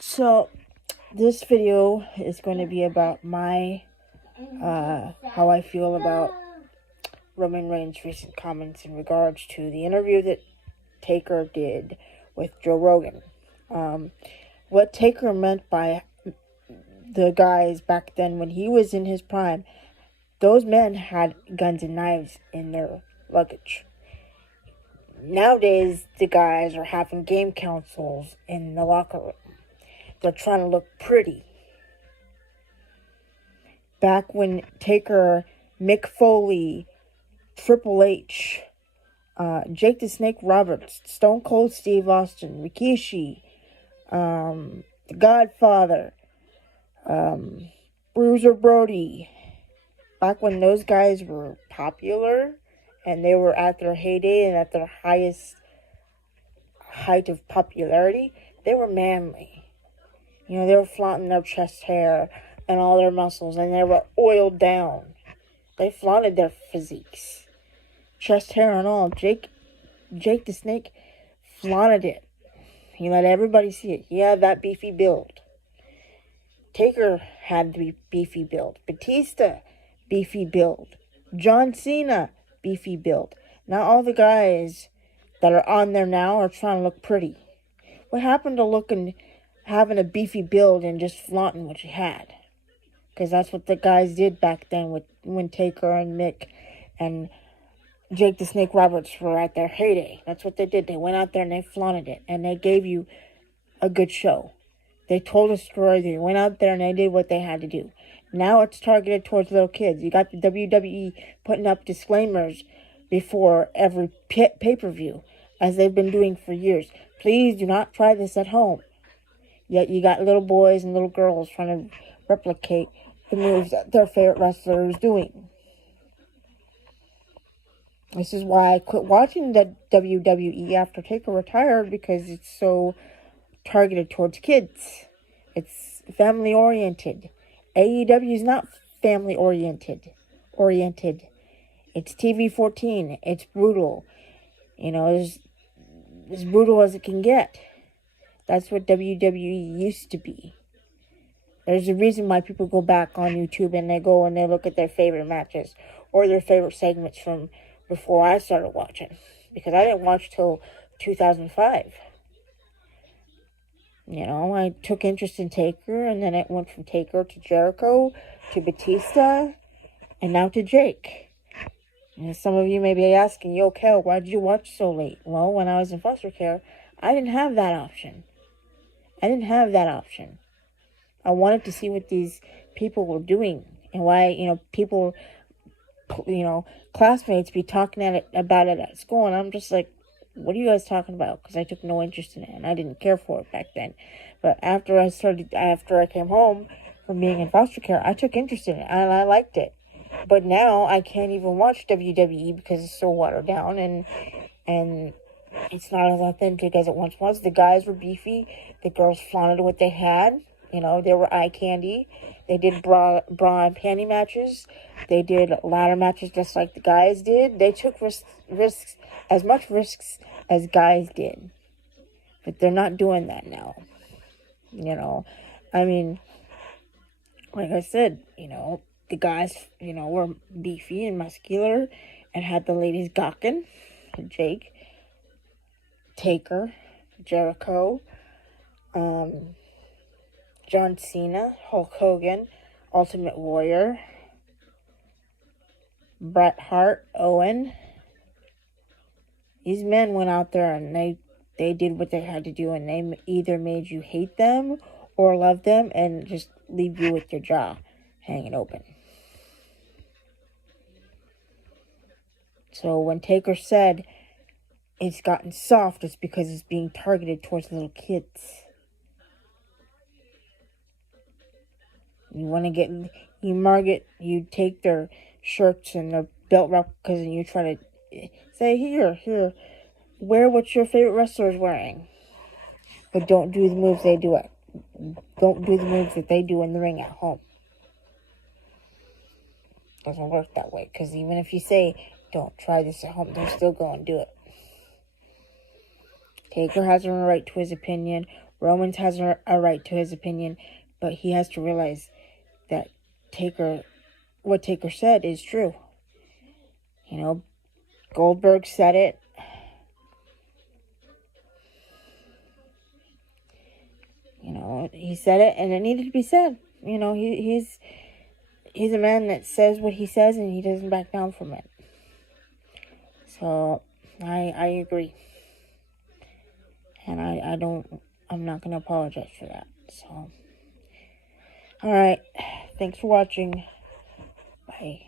So, this video is going to be about how I feel about Roman Reigns' recent comments in regards to the interview that Taker did with Joe Rogan. What Taker meant by the guys back then when he was in his prime, those men had guns and knives in their luggage. Nowadays, the guys are having game councils in the locker room. They're trying to look pretty. Back when Taker, Mick Foley, Triple H, Jake the Snake Roberts, Stone Cold Steve Austin, Rikishi, The Godfather, Bruiser Brody, back when those guys were popular and they were at their heyday and at their height of popularity, they were manly. You know, they were flaunting their chest hair and all their muscles, and they were oiled down. They flaunted their physiques. Chest hair and all. Jake the Snake flaunted it. He let everybody see it. He had that beefy build. Taker had the beefy build. Batista, beefy build. John Cena, beefy build. Now all the guys that are on there now are trying to look pretty. What happened to having a beefy build and just flaunting what you had? Because that's what the guys did back then when Taker and Mick and Jake the Snake Roberts were at their heyday. That's what they did. They went out there and they flaunted it. And they gave you a good show. They told a story. They went out there and they did what they had to do. Now it's targeted towards little kids. You got the WWE putting up disclaimers before every pay-per-view, as they've been doing for years. Please do not try this at home. Yet you got little boys and little girls trying to replicate the moves that their favorite wrestler is doing. This is why I quit watching the WWE after Taker retired, because it's so targeted towards kids. It's family oriented. AEW is not family oriented. It's TV-14. It's brutal. You know, it's as brutal as it can get. That's what WWE used to be. There's a reason why people go back on YouTube and they go and they look at their favorite matches or their favorite segments from before I started watching. Because I didn't watch till 2005. You know, I took interest in Taker, and then it went from Taker to Jericho to Batista and now to Jake. And some of you may be asking, yo, Kel, why did you watch so late? Well, when I was in foster care, I didn't have that option. I wanted to see what these people were doing and why, people, classmates be talking about it at school. And I'm just like, what are you guys talking about? Because I took no interest in it and I didn't care for it back then. But after I came home from being in foster care, I took interest in it and I liked it. But now I can't even watch WWE because it's so watered down and it's not as authentic as it once was. The guys were beefy. The girls flaunted what they had. You know, they were eye candy. They did bra and panty matches. They did ladder matches just like the guys did. They took risks, as much risks as guys did. But they're not doing that now. You know, I mean, like I said, the guys, were beefy and muscular and had the ladies gawking. Jake, Taker, Jericho, John Cena, Hulk Hogan, Ultimate Warrior, Bret Hart, Owen. These men went out there and they did what they had to do, and they either made you hate them or love them and just leave you with your jaw hanging open. So when Taker said it's gotten soft, it's because it's being targeted towards little kids. You take their shirts and their belt replicas and you try to say, here, wear what your favorite wrestler is wearing. But don't do the moves they do Don't do the moves that they do in the ring at home. Doesn't work that way, because even if you say, don't try this at home, they'll still go and do it. Taker has a right to his opinion. Romans has a right to his opinion, but he has to realize that what Taker said is true. You know, Goldberg said it. You know, he said it, and it needed to be said. You know, he's a man that says what he says, and he doesn't back down from it. So, I agree. And I'm not going to apologize for that. So, alright. Thanks for watching. Bye.